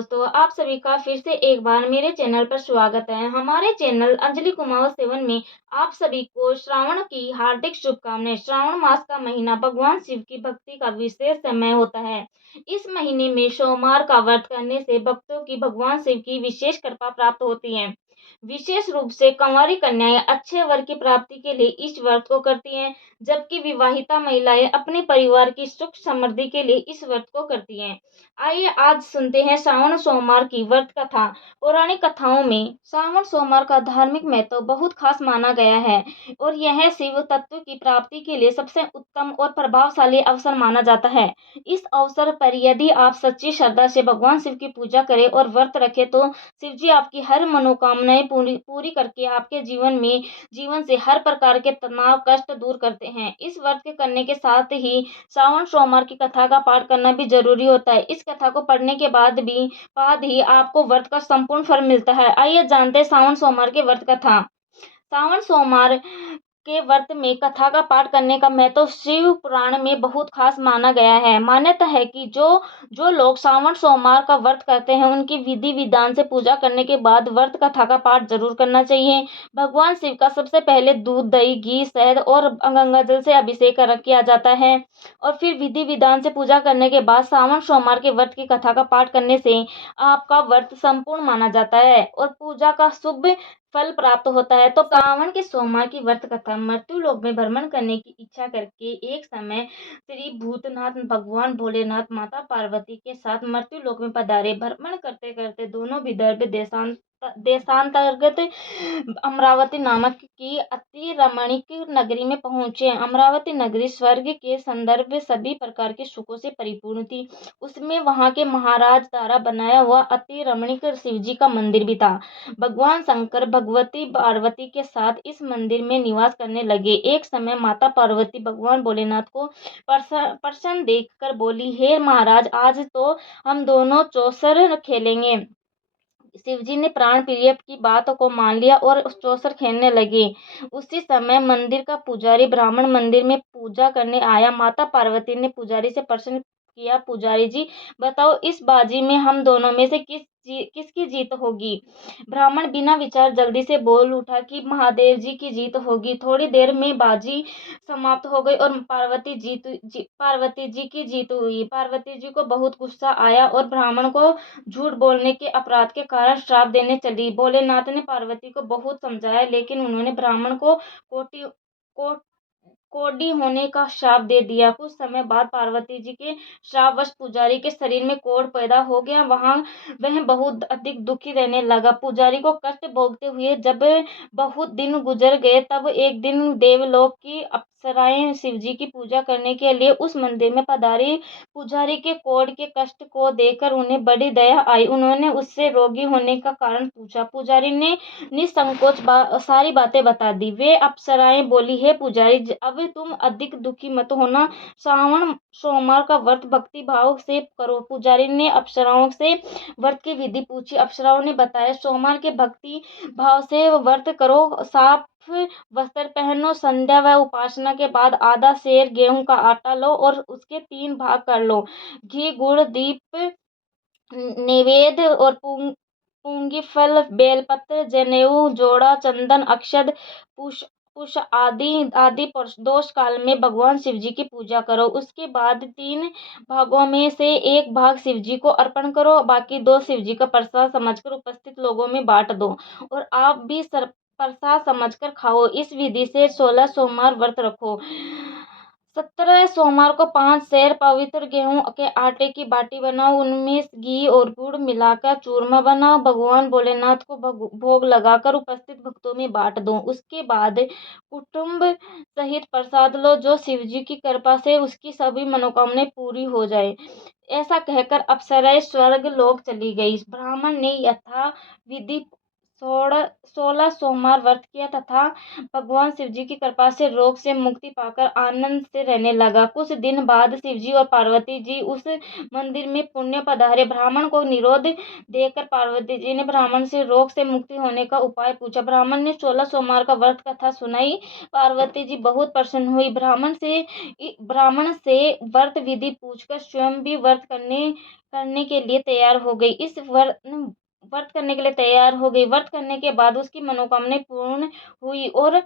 दोस्तों, आप सभी का फिर से एक बार मेरे चैनल पर स्वागत है। हमारे चैनल अंजलि कुमार सेवन में आप सभी को श्रावण की हार्दिक शुभकामनाएं। श्रावण मास का महीना भगवान शिव की भक्ति का विशेष समय होता है। इस महीने में सोमवार का व्रत करने से भक्तों की भगवान शिव की विशेष कृपा प्राप्त होती है। विशेष रूप से कंवारी कन्याएं अच्छे वर की प्राप्ति के लिए इस व्रत को करती हैं, जबकि विवाहिता महिलाएं अपने परिवार की सुख समृद्धि के लिए इस व्रत को करती हैं। आइए आज सुनते हैं श्रावण सोमवार की व्रत कथा। पौराणिक कथाओं में श्रावण सोमवार का धार्मिक महत्व बहुत खास माना गया है और यह शिव तत्व की प्राप्ति के लिए सबसे उत्तम और प्रभावशाली अवसर माना जाता है। इस अवसर पर यदि आप सच्ची श्रद्धा से भगवान शिव की पूजा करें और व्रत रखें तो शिव जी आपकी हर मनोकामनाएं पूरी करके आपके जीवन से हर प्रकार के तनाव कष्ट दूर करते हैं। इस व्रत के करने के साथ ही श्रावण सोमवार की कथा का पाठ करना भी जरूरी होता है। इस कथा को पढ़ने के बाद ही आपको व्रत का संपूर्ण फल मिलता है। आइए जानते हैं श्रावण सोमवार के व्रत कथा। श्रावण सोमवार के व्रत में कथा का पाठ करने का महत्व शिव पुराण में बहुत खास माना गया है। मान्यता है कि जो लोग श्रावण सोमवार का व्रत करते हैं उनकी विधि विधान से पूजा करने के बाद व्रत कथा का पाठ जरूर करना चाहिए। भगवान शिव का सबसे पहले दूध दही घी शहद और गंगा जल से अभिषेक किया जाता है और फिर विधि विधान से पूजा करने के बाद श्रावण सोमवार के व्रत की कथा का पाठ करने से आपका व्रत संपूर्ण माना जाता है और पूजा का शुभ फल प्राप्त होता है। तो श्रावण के सोमवार की व्रत कथा। मृत्यु लोक में भ्रमण करने की इच्छा करके एक समय श्री भूतनाथ भगवान भोलेनाथ माता पार्वती के साथ मृत्यु लोक में पधारे। भ्रमण करते करते दोनों विदर्भ देशांतर्गत अमरावती नामक की अति रमणीक नगरी में पहुंचे। अमरावती नगरी स्वर्ग के संदर्भ सभी प्रकार के सुखों से परिपूर्ण थी। उसमें वहां के महाराज द्वारा बनाया हुआ अति रमणीक शिवजी का मंदिर भी था। भगवान शंकर भगवती पार्वती के साथ इस मंदिर में निवास करने लगे। एक समय माता पार्वती भगवान भोलेनाथ को प्रसन्न देखकर बोली, हे महाराज, आज तो हम दोनों चौसर खेलेंगे। शिवजी ने प्राण प्रिय की बात को मान लिया और चौसर खेलने लगे। उसी समय मंदिर का पुजारी ब्राह्मण मंदिर में पूजा करने आया। माता पार्वती ने पुजारी से प्रश्न किया, पुजारी जी बताओ, इस बाजी में हम दोनों में से किसकी जीत होगी? ब्राह्मण बिना विचार जल्दी से बोल उठा कि महादेव जी की जीत होगी। थोड़ी देर में बाजी समाप्त हो गई और पार्वती जी की जीत हुई। पार्वती जी को बहुत गुस्सा आया और ब्राह्मण को झूठ बोलने के अपराध के कारण श्राप देने चली। भोलेनाथ ने पार्वती को बहुत समझाया, लेकिन उन्होंने ब्राह्मण को कोढ़ी होने का श्राप दे दिया। कुछ समय बाद पार्वती जी के श्रापवश पुजारी के शरीर में कोढ़ पैदा हो गया। वह बहुत अधिक दुखी रहने लगा। पुजारी को कष्ट भोगते हुए जब बहुत दिन गुजर गए, तब एक दिन देवलोक की अप्सराएं शिवजी की पूजा करने के लिए उस मंदिर में पधारी। पुजारी के कोढ़ के कष्ट को देखकर उन्हें बड़ी दया आई। उन्होंने उससे रोगी होने का कारण पूछा। पुजारी ने निसंकोच सारी बातें बता दी। वे अप्सराएं बोली, हे पुजारी, अब तुम अधिक दुखी मत होना। श्रावण सोमवार का व्रत भक्ति भाव से करो। पुजारी ने अप्सराओं से व्रत की विधि पूछी। अप्सराओं ने बताया, सोमवार के भक्ति भाव से व्रत करो, साफ वस्त्र पहनो, संध्या व उपासना के बाद आधा सेर गेहूं का आटा लो और उसके 3 भाग कर लो। घी गुड़ दीप नैवेद्य और पूंगी फल बेलपत्र जनेऊ जोड़ा चंदन अक्षत पुष्प आदि दोष काल में भगवान शिव जी की पूजा करो। उसके बाद 3 भागों में से 1 भाग शिव जी को अर्पण करो, बाकी 2 शिव जी का प्रसाद समझकर उपस्थित लोगों में बांट दो और आप भी प्रसाद समझकर खाओ। इस विधि से 16 सोमवार व्रत रखो। 17 सोमवार को 5 सेर पवित्र गेहूं के आटे की बाटी बनाओ, उनमें घी और गुड़ मिलाकर चूरमा बनाओ, भगवान भोलेनाथ को भोग लगाकर उपस्थित भक्तों में बांट दो। उसके बाद कुटुंब सहित प्रसाद लो, जो शिव जी की कृपा से उसकी सभी मनोकामनाएं पूरी हो जाए। ऐसा कहकर अप्सराएं स्वर्ग लोक चली गई। ब्राह्मण ने यथा विधि 16 सोमवार व्रत किया तथा भगवान शिवजी की कृपा से रोग से मुक्ति पाकर आनंद से रहने लगा। कुछ दिन बाद शिवजी और पार्वती जी उस मंदिर में पुण्य पधारे। ब्राह्मण को निरोध देकर पार्वती जी ने ब्राह्मण से रोग से मुक्ति होने का उपाय पूछा। ब्राह्मण ने 16 सोमवार का व्रत कथा सुनाई। पार्वती जी बहुत प्रसन्न हुई। ब्राह्मण से व्रत विधि पूछकर स्वयं भी व्रत करने के लिए तैयार हो गई। व्रत करने के लिए तैयार हो गई। व्रत करने के बाद उसकी मनोकामना पूर्ण हुई और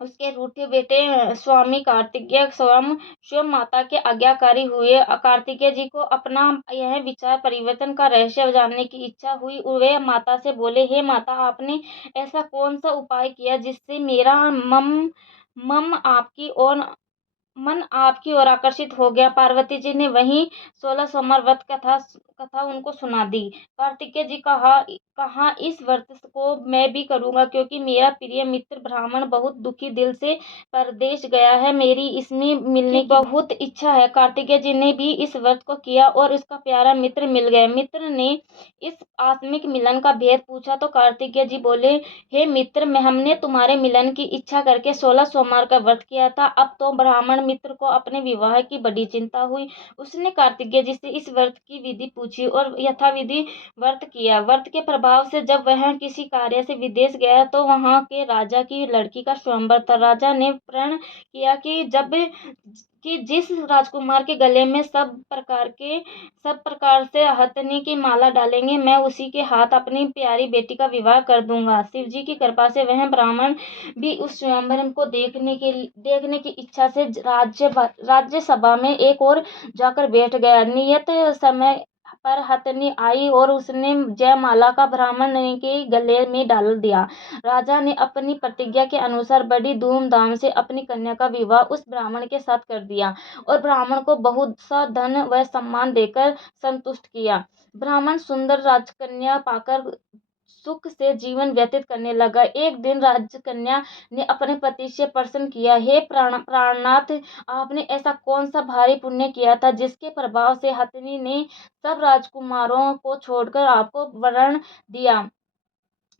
उसके रूठे बेटे स्वामी कार्तिकेय स्वयं माता के आज्ञाकारी हुए। कार्तिकेय जी को अपना यह विचार परिवर्तन का रहस्य जानने की इच्छा हुई। वे माता से बोले, हे माता, आपने ऐसा कौन सा उपाय किया जिससे मेरा मम मन आपकी ओर आकर्षित हो गया। पार्वती जी ने वही 16 सोमवार व्रत कथा उनको सुना दी। कार्तिकेय जी कहा इस व्रत को मैं भी करूंगा, क्योंकि मेरा प्रिय मित्र ब्राह्मण बहुत दुखी दिल से परदेश गया है। मेरी इसमें मिलने की बहुत इच्छा है। कार्तिकेय जी ने भी इस व्रत को किया और उसका प्यारा मित्र मिल गया। मित्र ने इस आत्मिक मिलन का भेद पूछा तो कार्तिकेय जी बोले, हे मित्र, हमने तुम्हारे मिलन की इच्छा करके 16 सोमवार का व्रत किया था। अब तो ब्राह्मण मित्र को अपने विवाह की बड़ी चिंता हुई। उसने कार्तिकेय जी से इस व्रत की विधि पूछी और यथाविधि व्रत किया। व्रत के प्रभाव से जब वह किसी कार्य से विदेश गया तो वहां के राजा की लड़की का स्वयंवर था। राजा ने प्रण किया कि जिस राजकुमार के गले में सब प्रकार से हथनी की माला डालेंगे, मैं उसी के हाथ अपनी प्यारी बेटी का विवाह कर दूंगा। शिवजी की कृपा से वह ब्राह्मण भी उस स्वयंवर को देखने की इच्छा से राज्य सभा में एक और जाकर बैठ गया। नियत समय पर हथनी आई और उसने जयमाला का ब्राह्मण के गले में डाल दिया। राजा ने अपनी प्रतिज्ञा के अनुसार बड़ी धूमधाम से अपनी कन्या का विवाह उस ब्राह्मण के साथ कर दिया और ब्राह्मण को बहुत सा धन व सम्मान देकर संतुष्ट किया। ब्राह्मण सुंदर राजकन्या पाकर सुख से जीवन व्यतीत करने लगा। एक दिन राजकन्या ने अपने पति से प्रश्न किया, हे प्राणनाथ, आपने ऐसा कौन सा भारी पुण्य किया था जिसके प्रभाव से हथिनी ने सब राजकुमारों को छोड़कर आपको वरण दिया?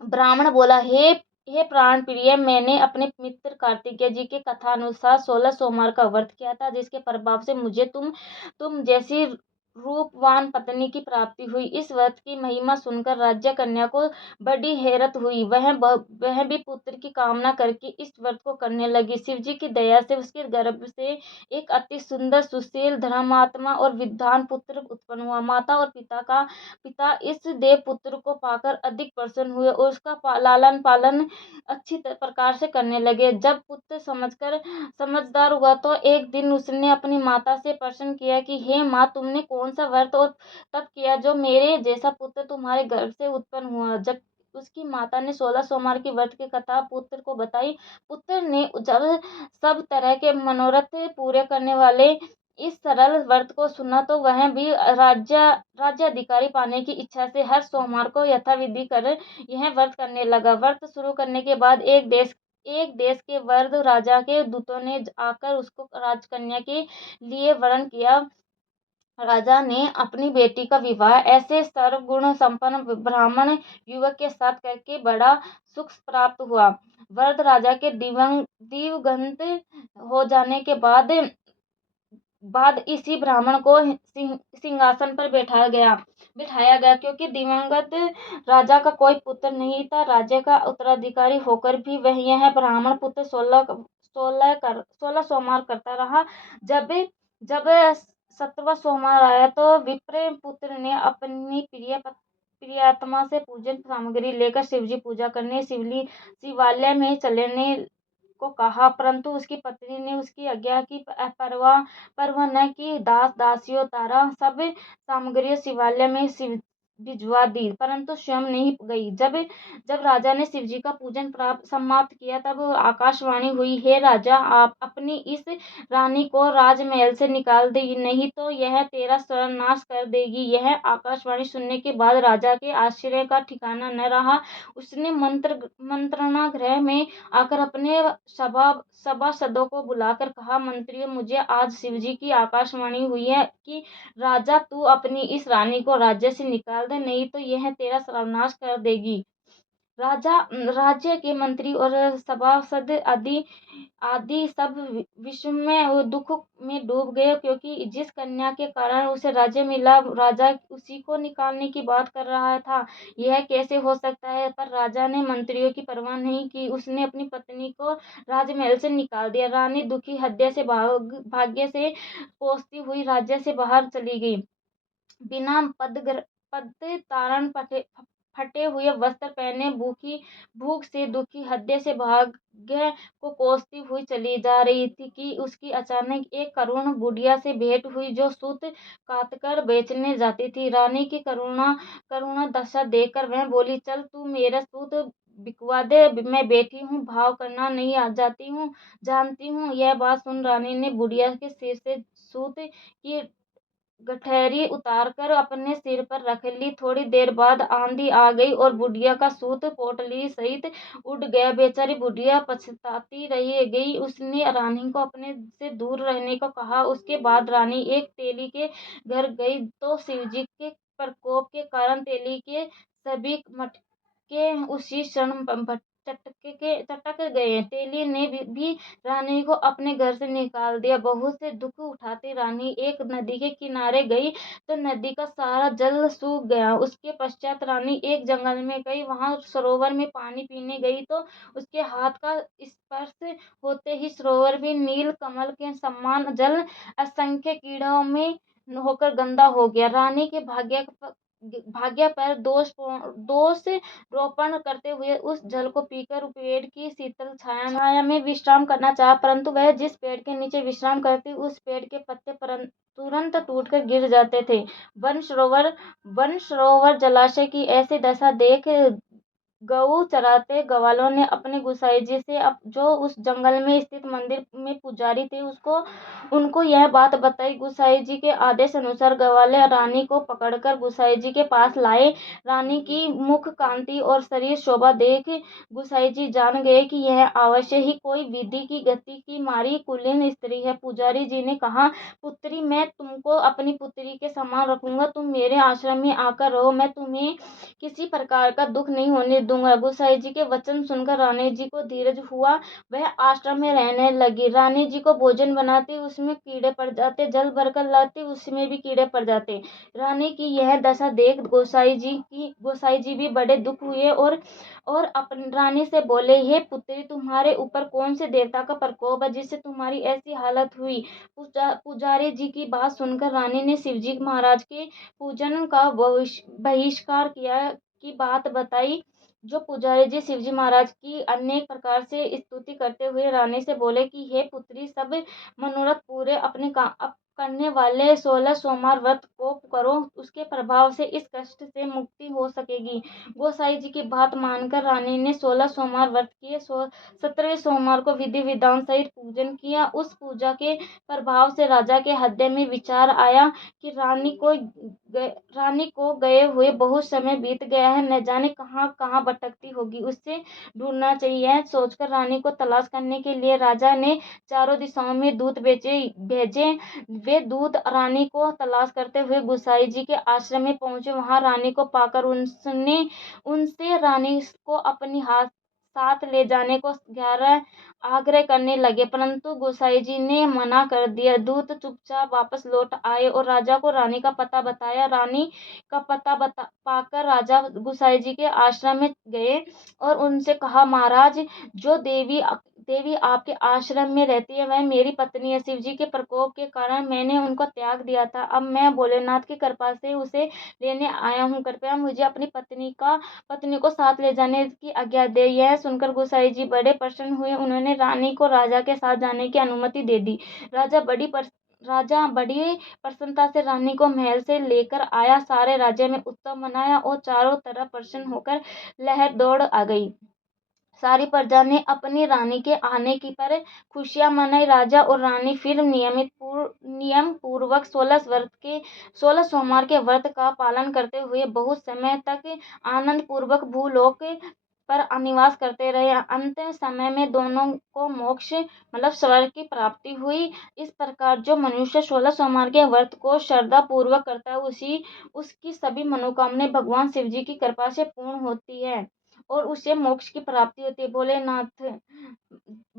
ब्राह्मण बोला, हे प्राण प्रिय, मैंने अपने मित्र कार्तिकेय जी के कथा अनुसार 16 सोमवार का व्रत किया था, जिसके प्रभाव से मुझे तुम जैसी रूपवान पत्नी की प्राप्ति हुई। इस व्रत की महिमा सुनकर राज्य कन्या को बड़ी हैरत हुई। वह भी पुत्र की कामना करके इस व्रत को करने लगी। शिवजी की दया से उसके गर्भ से एक अति सुंदर, सुशील, धर्मात्मा और विद्वान पुत्र उत्पन्न हुआ। माता और पिता इस देव पुत्र को पाकर अधिक प्रसन्न हुए और उसका लालन पालन अच्छी प्रकार से करने लगे। जब पुत्र समझदार हुआ तो एक दिन उसने अपनी माता से प्रश्न किया कि हे माँ, तुमने कौन सा व्रत और तप किया जो मेरे जैसा पुत्र तुम्हारे गर्भ से उत्पन्न हुआ? जब उसकी माता ने 16 सोमवार की व्रत की कथा पुत्र को बताई, पुत्र ने जब सब तरह के मनोरथ पूरे करने वाले इस सरल व्रत को सुना तो वह भी राज्य अधिकारी पाने की इच्छा से हर सोमवार को यथाविधि कर यह व्रत करने लगा। व्रत शुरू करने के बाद एक देश के वृद्ध राजा के दूतों ने आकर उसको राजकन्या के लिए वरण किया। राजा ने अपनी बेटी का विवाह ऐसे सर्वगुण संपन्न ब्राह्मण युवक के साथ करके बड़ा सुख प्राप्त हुआ। वृद्ध राजा के दिवंगत हो जाने के बाद इसी ब्राह्मण को सिंहासन पर बिठाया गया। क्योंकि दिवंगत राजा का कोई पुत्र नहीं था, राज्य का उत्तराधिकारी होकर भी वह यह ब्राह्मण पुत्र 16 सोमवार करता रहा। जब 17वां सोमवार आया तो विप्र पुत्र ने अपनी प्रियतमा से पूजन सामग्री लेकर शिवजी पूजा करने शिवालय में चलने को कहा, परंतु उसकी पत्नी ने उसकी आज्ञा की परवाह न की। दास दासियों द्वारा सब सामग्री शिवालय में भिजवा दी, परंतु स्वयं नहीं गई। जब राजा ने शिवजी का पूजन समाप्त किया तब आकाशवाणी हुई, हे राजा, आप अपनी इस रानी को राजमहल से निकाल दे, नहीं तो यह तेरा सर्वनाश कर देगी। यह आकाशवाणी सुनने के बाद राजा के आश्चर्य का ठिकाना न रहा। उसने मंत्रणा गृह में आकर अपने सभासदों को बुलाकर कहा, मंत्रियों, मुझे आज शिवजी की आकाशवाणी हुई है कि राजा, तू अपनी इस रानी को राज्य से निकाल दे, नहीं तो यह तेरा सर्वनाश कर देगी। राज्य के मंत्री और सभासद आदि आदि सब विस्मय और दुख में डूब गए, क्योंकि जिस कन्या के कारण उसे राज्य मिला, राजा उसी को निकालने की बात कर रहा था। यह कैसे हो सकता है? पर राजा ने मंत्रियों की परवाह नहीं की, उसने अपनी पत्नी को राजमहल से निकाल दिया। रानी दुखी हृदय से भाग्य से कोसती हुई राज्य से बाहर चली गई। बिना पद तारण फटे हुए वस्त्र पहने भूख से दुखी हृदय से भाग्य को कोसती हुई चली जा रही थी कि उसकी अचानक एक करुण बुढ़िया से भेंट हुई, जो सूत कातकर बेचने जाती थी। रानी की करुणा दशा देखकर वह बोली, चल तू मेरा सूत बिकवा दे, मैं बैठी हूँ, भाव करना नहीं जानती हूँ। यह बात सुन रानी ने बुढ़िया के सिर से सूत की गठरी उतारकर अपने सिर पर रख ली। थोड़ी देर बाद आंधी आ गई और बुढ़िया का सूत पोटली सहित उड़ गया। बेचारी बुढ़िया पछताती रह गई। उसने रानी को अपने से दूर रहने को कहा। उसके बाद रानी एक तेली के घर गई तो शिवजी के प्रकोप के कारण तेली के सभी मटके उसी क्षण चटक गए। तेली ने भी रानी को अपने घर से निकाल दिया। बहुत से दुख उठाती रानी एक नदी के किनारे गई तो नदी का सारा जल सूख गया। उसके पश्चात रानी एक जंगल में गई, वहां सरोवर में पानी पीने गई तो उसके हाथ का स्पर्श होते ही सरोवर में नील कमल के समान जल असंख्य कीड़ों में होकर गंदा हो गया। रानी के भाग्य पर दोष रोपण करते हुए उस जल को पीकर पेड़ की शीतल छाया में विश्राम करना चाहा, परंतु वह जिस पेड़ के नीचे विश्राम करती, उस पेड़ के पत्ते तुरंत टूटकर गिर जाते थे। वन सरोवर जलाशय की ऐसी दशा देख गऊ चराते ग्वालों ने अपने गुसाई जी से, जो उस जंगल में स्थित मंदिर में पुजारी थे, उनको यह बात बताई। गुसाई जी के आदेश अनुसार ग्वाले रानी को पकड़कर गुसाई जी के पास लाए। रानी की मुख कांति और शरीर शोभा देख गुसाई जी जान गए कि यह अवश्य ही कोई विधि की गति की मारी कुलीन स्त्री है। पुजारी जी ने कहा, पुत्री, मैं तुमको अपनी पुत्री के समान रखूंगा, तुम मेरे आश्रम में आकर रहो, मैं तुम्हें किसी प्रकार का दुख नहीं होने दूंगा। गुसाई जी के वचन सुनकर रानी जी को धीरज हुआ। वह आश्रम में रहने लगी। रानी जी को भोजन बनाती, उसमें कीड़े पड़ जाते, जल भरकर लाती, उसमें भी कीड़े पड़ जाते। रानी की यह दशा देख गोसाई जी भी बड़े दुख हुए और अपनी रानी से बोले, हे पुत्री, तुम्हारे ऊपर कौन से देवता का प्रकोप है जिससे तुम्हारी ऐसी हालत हुई? पुजारी जी की बात सुनकर रानी ने शिवजी महाराज के पूजन का बहिष्कार किया की बात बताई। जो पुजारी जी शिवजी महाराज की अनेक प्रकार से स्तुति करते हुए रानी से बोले कि हे पुत्री, सब मनोरथ पूरे करने वाले 16 सोमवार व्रत को करो, उसके प्रभाव से इस कष्ट से मुक्ति हो सकेगी। गोसाई जी की बात मानकर रानी ने 16 सोमवार व्रत किए। 17वें सोमवार को विधि विधान सहित पूजन किया। उस पूजा के प्रभाव से राजा के हृदय में विचार आया कि रानी को गए हुए बहुत समय बीत गया है, न जाने कहाँ कहाँ भटकती होगी, उससे ढूंढना चाहिए। यह सोचकर रानी को तलाश करने के लिए राजा ने चारों दिशाओं में दूत भेजे। वे दूत रानी को तलाश करते हुए गुसाई जी के आश्रम में पहुंचे। वहां रानी को पाकर उनसे रानी को अपनी साथ ले जाने को आग्रह करने लगे, परंतु गोसाई जी ने मना कर दिया। दूत चुपचाप वापस लौट आए और राजा को रानी का पता बताया। रानी का पता पाकर राजा गोसाई जी के आश्रम में गए और उनसे कहा, महाराज, जो देवी आपके आश्रम में रहती है वह मेरी पत्नी है। शिवजी के प्रकोप के कारण मैंने उनको त्याग दिया था। अब मैं भोलेनाथ की कृपा से उसे लेने आया हूँ। कृपया मुझे अपनी पत्नी को साथ ले जाने की आज्ञा दे। यह सुनकर गोसाई जी बड़े प्रसन्न हुए। उन्होंने रानी को राजा के साथ जाने की अनुमति दे दी। राजा बड़ी प्रसन्नता से रानी को महल से लेकर आया। सारे राज्य में उत्सव मनाया और चारों तरफ प्रसन्न होकर लहर दौड़ आ गई। सारी प्रजा ने अपनी रानी के आने की पर खुशियां मनाई। राजा और रानी फिर नियम पूर्वक 16 सोमवार के व्रत का पालन करते हुए बहुत समय तक आनंद पूर्वक भूलोक पर निवास करते रहे। अंत समय में दोनों को मोक्ष मतलब स्वर्ग की प्राप्ति हुई। इस प्रकार जो मनुष्य 16 सोमवार के व्रत को श्रद्धा पूर्वक करता है, उसकी सभी मनोकामनाएं भगवान शिव जी की कृपा से पूर्ण होती है। और उसे मोक्ष की प्राप्ति होती है।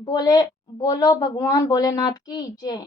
बोले बोलो भगवान भोलेनाथ की जय।